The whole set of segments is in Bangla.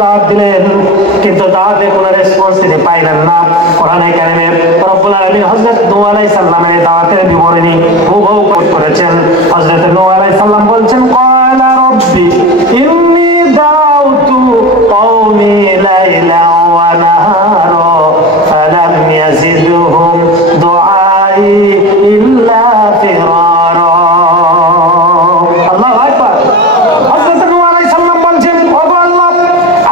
দাওয়াত দিলেন, কিন্তু দাওয়াতে কোনো রেসপন্স তিনি পাইলেন না। কোরআনে কারিমে রব্বুল আলামিন হযরত নূহ আলাইহিস সালামের দাওয়াতের বিবরণী হুবহু কোট করেছেন। হযরত নূহ আলাইহিস সালাম বলছেন, ক্বালা রব্বি ইন্নী দাউতু কওমি লাইলান ওয়া নাহারা ফালাম ইয়াজিদহুম দুআই ইল্লা ফিরারা। আল্লাহু আকবার। হযরত নূহ আলাইহিস সালাম বলছেন, ওগো আল্লাহ,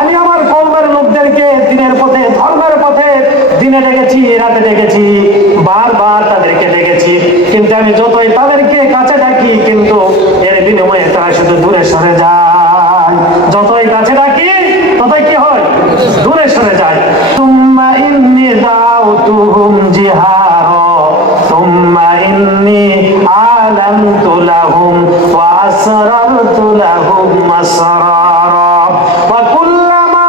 আমি আমার কওমের লোকদেরকে দিনের পথে, ধর্মের পথে দিনে ডেকেছি, রাতে ডেকেছি, বারবার তাদেরকে ডেকেছি, কিন্তু আমি যতই তাদেরকে কাছে ডাকি কিন্তু এর বিনিময়ে তারা শুধু দূরে সরে যায়। যতই কাছে ডাকি ততই কি হয়? দূরে সরে যায়। সুম্মা ইন্নী দাউতুহুম জিহারা সুম্মা ইন্নী আলানতু লাহুম ওয়া আসরারতু লাহুম আসরারা ওয়া কুল্লামা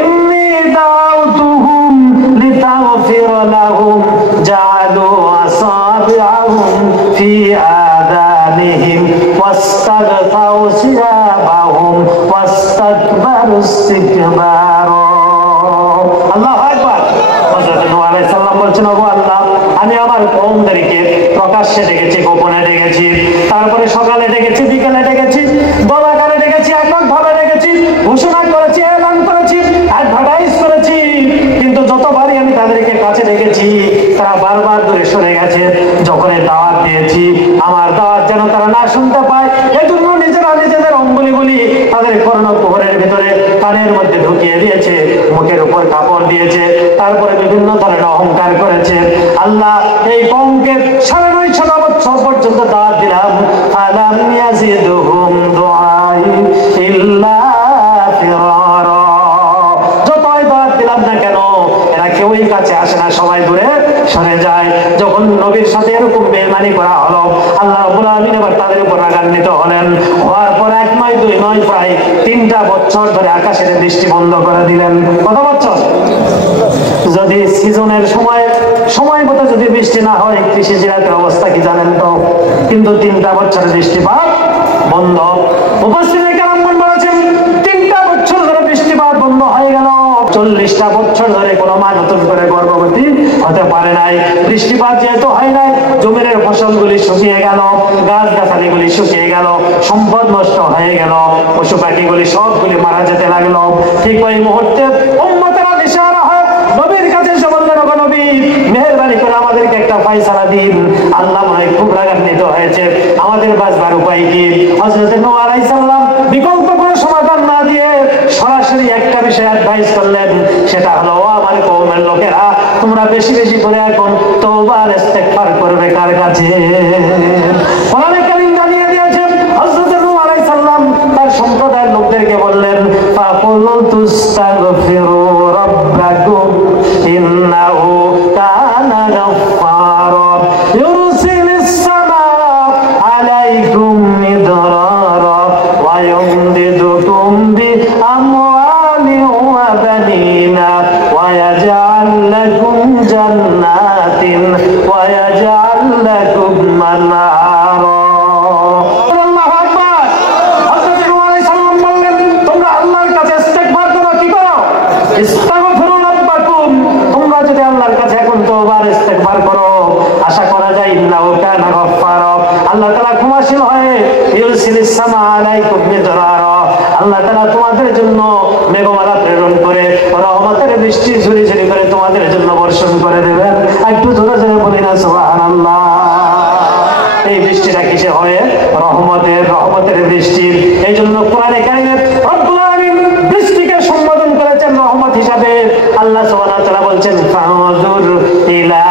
ইন্নী দাউতুহুম লিতাগফিরা লাহুম জাআলু আসাবিআহুম ফি আযানিহিম ওয়াস্তাগফাউ সিয়াবাহুম ওয়াস্তাকবারু ইস্তিকবারা। আল্লাহু আকবার। হযরত নূহ আলাইহিস সালাম বলছেন, ওগো আল্লাহ, আমি আমার কওমদেরকে প্রকাশ্যে ডেকেছি, গোপনে ডেকেছি, তারপরে সকালে ডেকেছি, বিকেলে ডেকেছি, দলাকারে ডেকেছি, এককভাবে ডেকেছি, ঘোষণা করেছি, এলান করেছি, অ্যাডভার্টাইজ করেছি, কিন্তু যতবারই আমি তাদেরকে কাছে ডেকেছি তারা বারবার দূরে সরে গেছে। যখন দাওয়াত দিয়েছি আমার দাওয়াত যেন তারা না শুনতে পায়, এজন্য নিজেরা নিজেদের অঙ্গুলিগুলি তাদের কর্ণকুহরের ভিতরে কানের মধ্যে ঢুকিয়ে দিয়েছে, মুখের উপর কাপড় দিয়েছে, তারপরে বিভিন্ন ধরনের অহংকার করেছে। আল্লাহ এই কওমকে ৯৫০ বছর পর্যন্ত দাওয়াত দিলাম, ফালাম ইয়াজিদহুম দুআই ইল্লা ফিরারা। যতই দাওয়াত দিলাম না কেন এরা কেউই কাছে আসে না, সবাই দূরে সরে যায়। যখন নবীর সাথে এরকম বেঈমানি করা হলো, আল্লাহ রাব্বুল আলামিন এবার তাদের উপর রাগান্বিত হলেন। হওয়ার পর ১ নয় ২ নয় প্রায় ৩টা বছর ধরে আকাশের বৃষ্টি বন্ধ করে দিলেন। কত বছর? যদি সিজনের সময় মতো যদি বৃষ্টি না হয় কৃষি জেলার অবস্থা কি জানেন তো? কিন্তু ৩টা বছর বৃষ্টিপাত বন্ধ। উপস্থিতি কেরামগণ বলেছেন ৩টা বছর ধরে বৃষ্টিপাত বন্ধ হয়ে গেল। ৪০টা বছর ধরে কোনো মা নতুন করে গর্ভবতী হতে পারে নাই। বৃষ্টিপাত যেহেতু হয় নাই, জমির ফসলগুলি শুকিয়ে গেল, গাছ গাছালিগুলি শুকিয়ে গেল, সম্পদ নষ্ট হয়ে গেল, পশু পাখিগুলি সবগুলি মারা যেতে লাগলো। ঠিক ওই মুহূর্তে উম্মতেরা দিশেহারা হয় নবীর কাছে এসে বললেন, ওগো নবী, মেহেরবানি করে আমাদেরকে একটা ফয়সালা দিন। আল্লাহ মনে হয় খুব রাগান্বিত হয়েছে, আমাদের বাঁচবার উপায় কি? হযরত নূহ আলাইহিস সালাম বিকল্প কোনো সমাধান না দিয়ে সরাসরি একটা বিষয় অ্যাডভাইস করলেন, সেটা হলো, ও আমার কওমের লোকেরা, তোমরা বেশি বেশি করে এখন তওবা আর ইস্তেগফার করবে কার কাছে? কোরআনে কারীম জানিয়ে দিয়েছেন, হযরত নূহ আলাইহিস সালাম তার সম্প্রদায়ের লোকদেরকে বললেন, ফাকুলতুস্তাগফিরু রাব্বাকুম ইন্নাহু কানা গাফফারা ইউরসিলিস সামাআ আলাইকুম মিদরারা ওয়া ইউমদিদুকুম বিআমওয়ালিন ওয়া বানিনা ওয়া ইয়াজআল লাকুম জান্নাতিন ওয়া ইয়াজআল লাকুম মানহারা। আল্লাহু আকবার। হযরত নূহ আলাইহিস সালাম বললেন, তোমরা আল্লাহর কাছে ইস্তেগফার করো। কি করো? ইস্তাগফিরু রাব্বাকুম। তোমরা যদি আল্লাহর কাছে এখন তওবা আর ইস্তেগফার করো, আশা করা যায় ইন্নাহু কানা গাফফারা, আল্লাহ তাআলা ক্ষমাশীল হয়ে ইউরসিলিস সামা আলাইকুম মিদরারা, আল্লাহ তাআলা তোমাদের জন্য মেঘমালা প্রেরণ করে রহমতের বৃষ্টি ঝুরি ঝুরি করে তোমাদের জন্য বর্ষণ করে দেবেন। একটু জোরে জোরে বলি না সুবহানাল্লাহ। এই বৃষ্টিটা কিসে হয়? রহমতের বৃষ্টি। এই জন্য কোরআনে কারিমে রব্বুল আলামিন বৃষ্টিকে সম্বোধন করেছেন রহমত হিসাবে। আল্লাহ সুবহানাহু ওয়া তাআলা বলছেন, ফাউযুর ইলা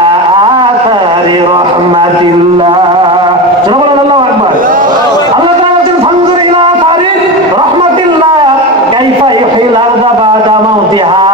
আথারি রাহমাতিল্লাহ। আল্লাহু আকবার। আল্লাহ তাআলা বলছেন, ফাউযুর ইলা আথারি রাহমাতিল্লাহ কাইফা ইউহিল আরদা বাদা মাউতিহা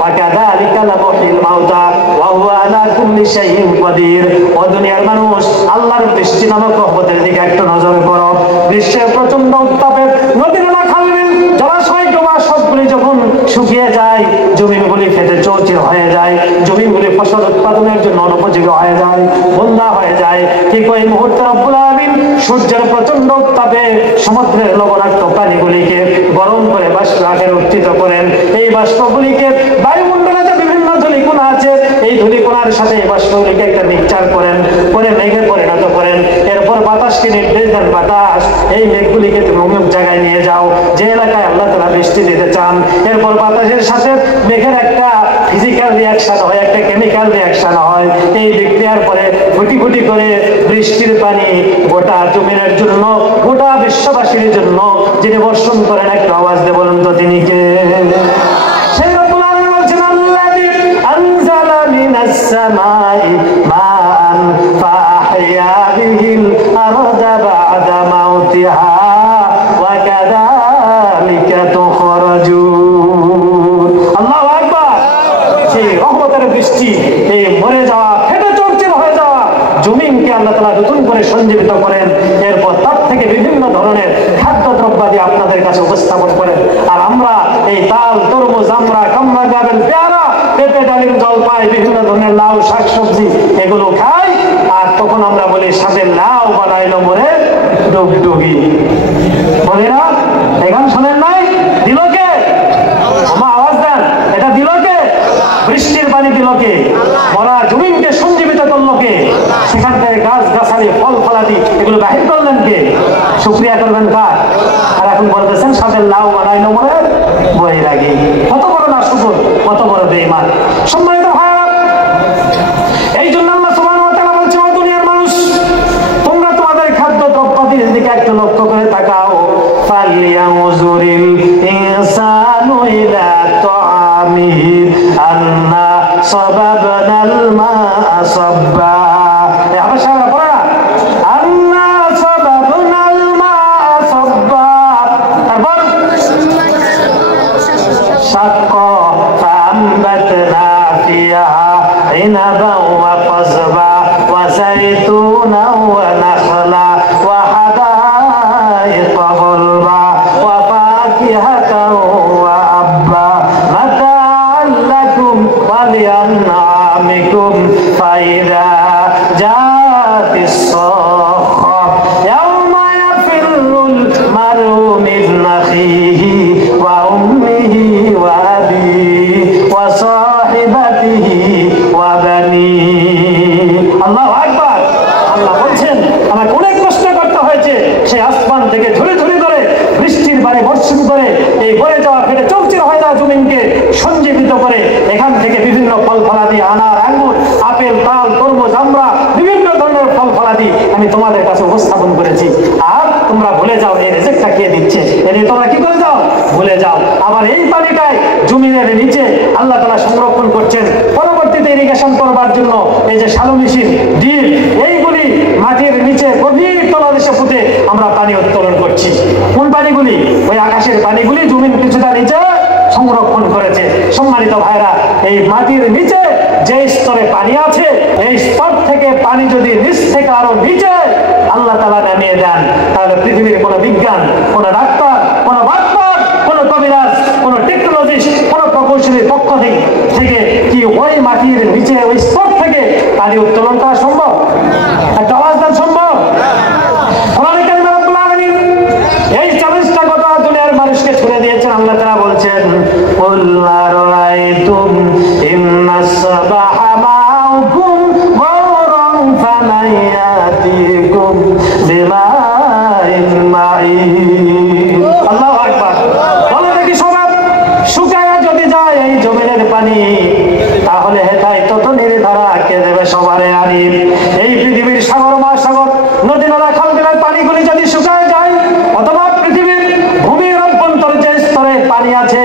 ওয়া কাযালিকা লানুহিল মাউতা ওয়া হুয়া আলা কুল্লি শাইইন কাদির। ও দুনিয়ার মানুষ, আল্লাহর বৃষ্টি নামক রহমতের দিকে একটু নজর করো। গ্রীষ্মের প্রচন্ড উত্তাপে নদী নালা খালবিল জলাশয় ডোবা সবগুলি যখন শুকিয়ে যায়, জমিনগুলি ফেটে চৌচির হয়ে যায়, জমিনগুলি ফসল উৎপাদনের জন্য অনুপযোগী হয়ে যায়, বন্যা হয়ে যায়। ঠিক ওই মুহূর্তে রব্বুল আলামিন সূর্যের প্রচন্ড উত্তাপে সমুদ্রের লবণাক্ত পানিগুলিকে গরম করে বাষ্প আকারে উত্থিত করেন। এই বাষ্পগুলিকে বায়ুমণ্ডলে যে বিভিন্ন ধূলিকণা আছে, এই ধূলিকণার সাথে এই বাষ্পগুলিকে একটা মিক্সচার করেন, করে মেঘে পরিণত করেন। এরপর বাতাসকে নির্দেশ দেন, বাতাস এই মেঘগুলিকে তুমি অমুক জায়গায় নিয়ে যাও, যে এলাকায় আল্লাহ তাআলা বৃষ্টি দিতে চান। এরপর বাতাসের সাথে মেঘের একটা ফিজিক্যাল রিয়াকশন হয়, একটা কেমিক্যাল রিয়াকশন হয়। এই বিক্রিয়ার পরে ফুটি ফুটি করে বৃষ্টির পানি গোটা জমিনের জন্য, গোটা বিশ্ববাসীর জন্য যিনি বর্ষণ করেন, একটা আওয়াজ দিয়ে বলুন তো তিনি কে? সেই রব্বুল আলামিন বলছেন, আল্লাযী আনজালা মিনাস সামাই মাআন ফাআহইয়া বিহিল আরদা বা'দা মাউতিহা ওয়া কাযালিকা তুখরাজুন। আল্লাহু আকবার। সেই রহমতের বৃষ্টি, এই মরে যাওয়া, ফেটে চৌচির হয়ে যাওয়া জমিনকে আল্লাহ তাআলা নতুন করে সঞ্জীবিত করেন। এরপর তার থেকে বিভিন্ন ধরনের খাদ্যদ্রব্যাদি আপনাদের কাছে উপস্থাপন করেন। আর আমরা এই তাল, তরমুজ, আমরা কামরা, গাবেল, পেয়ারা, পেঁপে, ডালিম, জলপাই, বিভিন্ন ধরনের লাউ, শাকসবজি এগুলো খাই। আর তখন আমরা বলি সাথে লাউ বানাইলো মরে ডুগডুগি, বলি না? এখন শোনেন নাই? দিল কে? আওয়াজ দেন, এটা দিল কে? বৃষ্টির পানি দিল কে? মরা জমিনকে সঞ্জীবিত করলো কে? সেখান থেকে গাছ গাছালি, ফল ফলাদি এগুলো বাহির করলেন কে? শুকরিয়া করবেন কার? আর এখন বলতেছেন সাথে লাউ বানাইলো মরে বৈরাগী। কত বড় না শুকুর, কত বড় বেঈমান। সম্মানিত ভাইরা, এই জন্য আল্লাহ সুবহানাহু ওয়া তাআলা বলছে, ও দুনিয়ার মানুষ, তোমরা তোমাদের খাদ্য দ্রব্যাদির দিকে একটু লক্ষ্য করে তাকাও। ফালইয়ানজুরিল ইনসানু ইলা তাআমিহি আন্না সাবাবনাল মা'a সাব্বা। আবার সারা পড়া, আন্না সাবাবনাল মা'a সাব্বা। তারপর শাক্কা ফাআমবাতনা ফিহা ইনাবান ওয়া কাযবা ওয়া যাইতুনা ওয়া নাখলা ওয়া হাদাইকা গুলবা ওয়া ফাকিহাতান ওয়া আব্বা মাতা'আন লাকুম ওয়া লিআন'আমিকুম ফাইদা জাতিস সাখা ইয়াওমা ইয়াফিরুল মার'ু মিন আখিহি ওয়া উম্মিহি ওয়া আবিহি ওয়া সাহিবাতিহি ওয়া বানিহি। আল্লাহু আকবার। আল্লাহ বলছেন, আমাকে অনেক কষ্ট করতে হয়েছে সেই আসমান থেকে ঝুড়ি ঝুড়ি করে বৃষ্টির বাড়ি বর্ষণ করে এই বয়ে যাওয়া ফেটে চৌচির হয়ে যাওয়া জমিনকে সঞ্জীবিত করে এখান থেকে বিভিন্ন ফল ফলাদি, আনার, আঙ্গুর, আপেল, তাল, তরমুজ, আমরা বিভিন্ন ধরনের ফল ফলাদি আমি তোমাদের কাছে উপস্থাপন করেছি। আর তোমরা ভুলে যাও এই রিজিকটা কে দিচ্ছে, এটি তোমরা কি করে যাও? ভুলে যাও। আবার এই পানিটাই জমিনের নিচে আল্লাহ তাআলা সংরক্ষণ করছেন, পরবর্তীতে ইরিগেশন করবার জন্য। এই যে শ্যালো মেশিন, ডিপ, এইগুলি মাটির নিচে গভীর তলদেশে পুঁতে আমরা পানি উত্তোলন করছি। কোন পানিগুলি? ওই আকাশের পানিগুলি জমির কিছুটা নিচে সংরক্ষণ করেছে। সম্মানিত ভাইরা, এই মাটির নিচে যে স্তরে পানি আছে, এই স্তর থেকে পানি যদি নিচ থেকে আরো নিচে আল্লাহ তাআলা নামিয়ে দেন, তাহলে পৃথিবীর কোনো বিজ্ঞান, কোনো ডাক্তার, কোনো বাটপার, কোনো কবিরাজ, কোনো টেকনোলজিস্ট, কোনো প্রকৌশলীর পক্ষ থেকে কি ওই মাটির নিচে ওই স্তর থেকে পানি উত্তোলন করা সম্ভব? একটা আওয়াজ দেন, সম্ভব? কোরআনে কারিমে রব্বুল আলামিন এই চ্যালেঞ্জটা গোটা দুনিয়ার মানুষকে ছুড়ে দিয়েছেন। আল্লাহ তাআলা বলছেন, কুল আরাইতুম ইন্নাসবাহা মা'কুম গওরান ফামাইয়াতিকুম বিমাইন মাঈন। আল্লাহু আকবার। বলে দেখি সবাই, শুকায়া যদি যায় এই জমিনের পানি, তাহলে হেথায় তত নির্ধারা কে দেবে সবারে আনি। এই পৃথিবীর সাগর, মহাসাগর, নদী, নালা, খাল, বিলের পানিগুলি যদি শুকায় যায়, অথবা পৃথিবীর ভূমির অভ্যন্তরে যে স্তরে পানি আছে,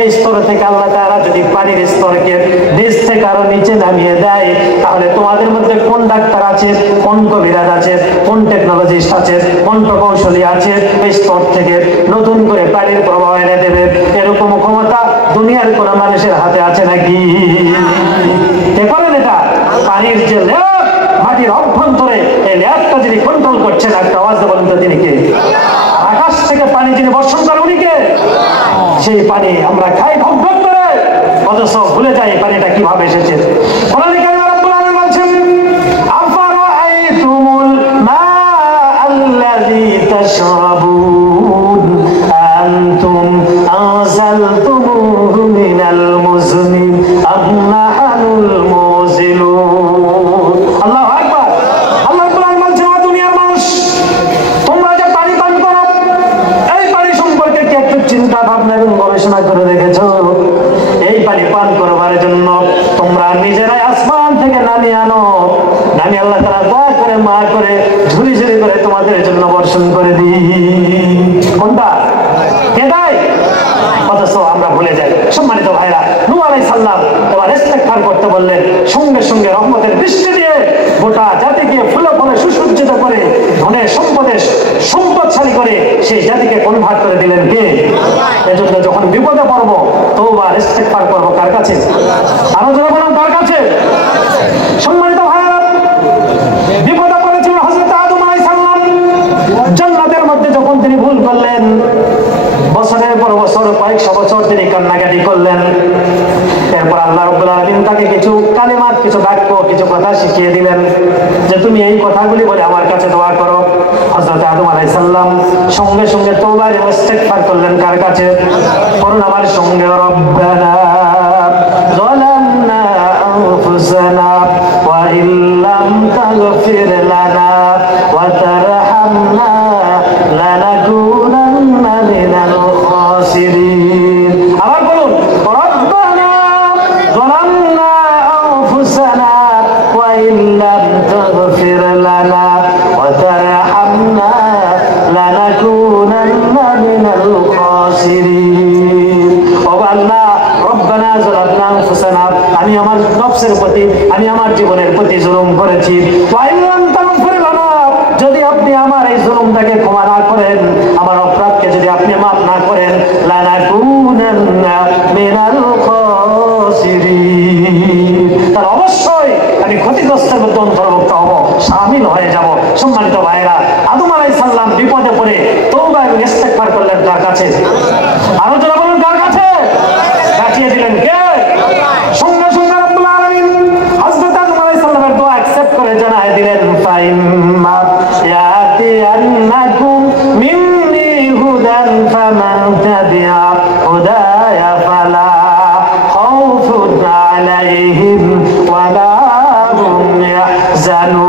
এই স্তর থেকে আল্লাহ তাআলা যদি পানির স্তরকে নিচ থেকে আরো নিচে নামিয়ে দেয়, তাহলে তোমাদের মধ্যে কোন ডাক্তার আছে, কোন কবিরাজ আছে, কোন টেকনোলজিস্ট আছে, কোন প্রকৌশলী আছে, এই স্তর থেকে নতুন করে পানির প্রবাহ এনে দেবে? এরকম ক্ষমতা দুনিয়ার কোন মানুষের হাতে আছে নাকি? কে করেন এটা? পানির যে লেয়ার, মাটির অভ্যন্তরে এই লেয়ারটা যিনি কন্ট্রোল করছেন, একটা আওয়াজ বলুন তো তিনি কে? আকাশ থেকে পানি যিনি বর্ষণ করেন উনি কে? সেই পানি আমরা খাই ঢক ঢক করে, অথচ ভুলে যাই পানিটা কিভাবে এসেছে। কোরআনে কারিমে রব্বুল আলামিন বলছেন, আফারাআইতুমুল মাআল الذي تشربون أنتم أنزلتموه من المزن أم نحن المنزلون الله أكبر আল্লাহ রাব্বুল আলামিন বলছেন ও দুনিয়ার মানুষ তোমরা যে পানি পান করো এই পানি সম্পর্কে কি একটু চিন্তা ভাবনা এবং গবেষণা করে দেখেছো এই পানি পান করবার জন্য তোমরা নিজেরাই আসমান থেকে নামিয়ে আনো নামিয়ে আল্লাহ তাআলা দয়া করে মা করে ঝুরি ঝুরি করে তোমাদের জন্য বর্ষণ করে দিই কোনটা কে দেয় অথচ আমরা ভুলে যাই সম্মানিত ভাইরা নূহ আলাইহিস সালাম এবার ইস্তেগফার করতে বললেন সঙ্গে সঙ্গে রহমতের বৃষ্টি দিয়ে গোটা জাতিকে ফুলে ফলে সুসজ্জিত করে ধনে সম্পদে সম্পদশালী করে সেই জাতিকে কনভার্ট করে দিলেন কে এজন্য যখন বিপদে পড়ব তওবা ইস্তেগফার করব কার কাছে আরো জোরে বলুন কার কাছে সম্মানিত ভাইরা বিপদে পড়েছিলেন হযরত আদম আলাইহিস সালাম জান্নাতের মধ্যে যখন তিনি ভুল করলেন বছরের পর বছর কয়েকশো বছর তিনি কান্নাকাটি করলেন এরপর আল্লাহ রাব্বুল আলামিন তাকে কিছু কালিমাত কিছু বাক্য কিছু কথা শিখিয়ে দিলেন যে তুমি এই কথাগুলি বলে আমার কাছে দোয়া করো হযরত আদম আলাইহিস সালাম সঙ্গে সঙ্গে তওবা এবং ইস্তেগফার করলেন কার কাছে পড়ুন আমার সঙ্গে রব্বানা যালামনা আনফুসানা ওয়া ইল্লাম তাগফির লানা ওয়া তারহামনা লানাকুনান্না মিনাল খাসিরিন আবার বলুন রব্বানা যালামনা আনফুসানা ওয়া ইল্লাম তাগফির লানা ওয়া তারহামনা লানাকুনান্না মিনাল খাসিরিন ও আল্লাহ রব্বানা যালামনা আনফুসানা আমি আমার নফসের প্রতি আমি আমার জীবনের প্রতি জুলুম করেছি ওয়া ইল্লাম তাগফির লানা যদি আপনি আমার এই জুলুমটাকে ক্ষমা না করেন আমার অপরাধকে যদি আপনি মাফ না করেন লানাকুনান্না মিনাল খাসিরিন তাহলে অবশ্যই আমি ক্ষতিগ্রস্তের মধ্যে অন্তর্ভুক্ত হব শামিল হয়ে যাব সম্মানিত ভাইরা আদম আলাইহিস সালাম বিপদে পড়ে তওবা এবং ইস্তেগফার করলেন কার কাছে আরো জোরে বলুন কার কাছে কাটিয়ে দিলেন কে সঙ্গে সঙ্গে রব্বুল আলামিন হযরত আদম আলাইহিস সালামের দোয়া অ্যাকসেপ্ট করে জানায় দিলেন ফাইম্মা ইয়াতিয়ান্নাকুম মিন্নি হুদান ফামান তাবিআ হুদায়া ফালা খাউফুন আলাইহিম ওয়ালা হুম ইয়াহজানুন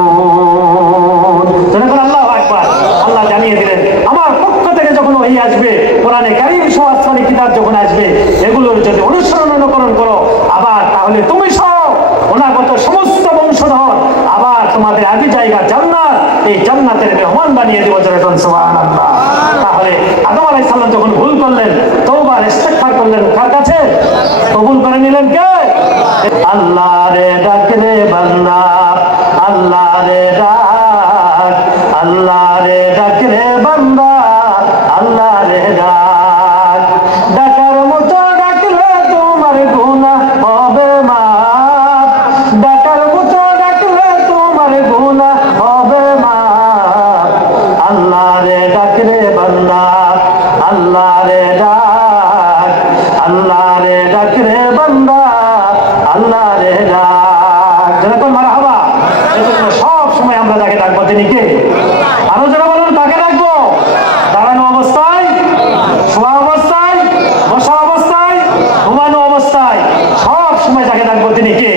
সুবহানাল্লাহ আল্লাহু আকবার আল্লাহ জানিয়ে দিলেন আমার পক্ষ থেকে যখন ওহী আসবে কোরআনে কারীম সহ আসমানি কিতাব যখন আসবে এগুলোর যদি অনুসরণ অনুকরণ করো আবার তাহলে তুমি সহ অনাগত সমস্ত বংশধর আবার তোমাদের আদি জায়গা জান্নাত এই জান্নাতের মেহমান বানিয়ে দেব যখন সুবহানাল্লাহ তাহলে আদম আলাইহিস সালাম যখন ভুল করলেন তওবা ইস্তেগফার করলেন কার কাছে কবুল করে নিলেন কে আল্লাহ রে ডাক রে বান্দা আল্লাহ রে ডাক আল্লাহ রে ডাক রে বান্দা আল্লাহ রে ডাক ডাকার মতো ডাকলে তোমার গুনাহ হবে মাফ ডাকার মতো ডাকলে তোমার গুনাহ হবে মাফ আল্লাহ রে ডাক রে বান্দা আল্লাহ রে ডাক আল্লাহ রে ডাক রে বান্দা আল্লাহ রে ডাক যেরকম মারহাবা এজন্য সব সময় আমরা যাকে ডাকবো তিনি কে আরো যারা বলুন কাকে ডাকবো দাঁড়ানো অবস্থায় শোয়া অবস্থায় বসা অবস্থায় ঘুমানো অবস্থায় সব সময় যাকে ডাকবো তিনি কে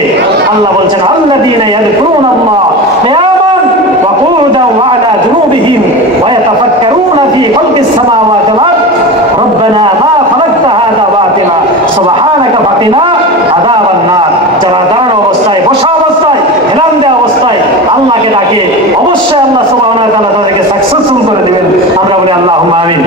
আল্লাহ বলছেন আল্লাযীনা ইয়াযকুরুনাল্লাহ কিয়ামান ওয়া qu'udan ওয়া আলা জুনুবিহিম ওয়া ইয়াতাফাক্কারুনা ফী খালকিস সামাওয়াতি ওয়াল আরদ রব্বানা মা খালাকতা হাযা বাতিলা সুবহানাকা ফাকিনা আযাবান নার যারা দাঁড়ানো অবস্থায় বসা অবস্থায় হেলান দেওয়া অবস্থায় আল্লাহকে ডাকে অবশ্যই আল্লাহ সুবহানাহু ওয়া তাআলা তাদেরকে সাকসেসফুল করে দিবেন আমরা বলি আল্লাহুম্মা আমিন।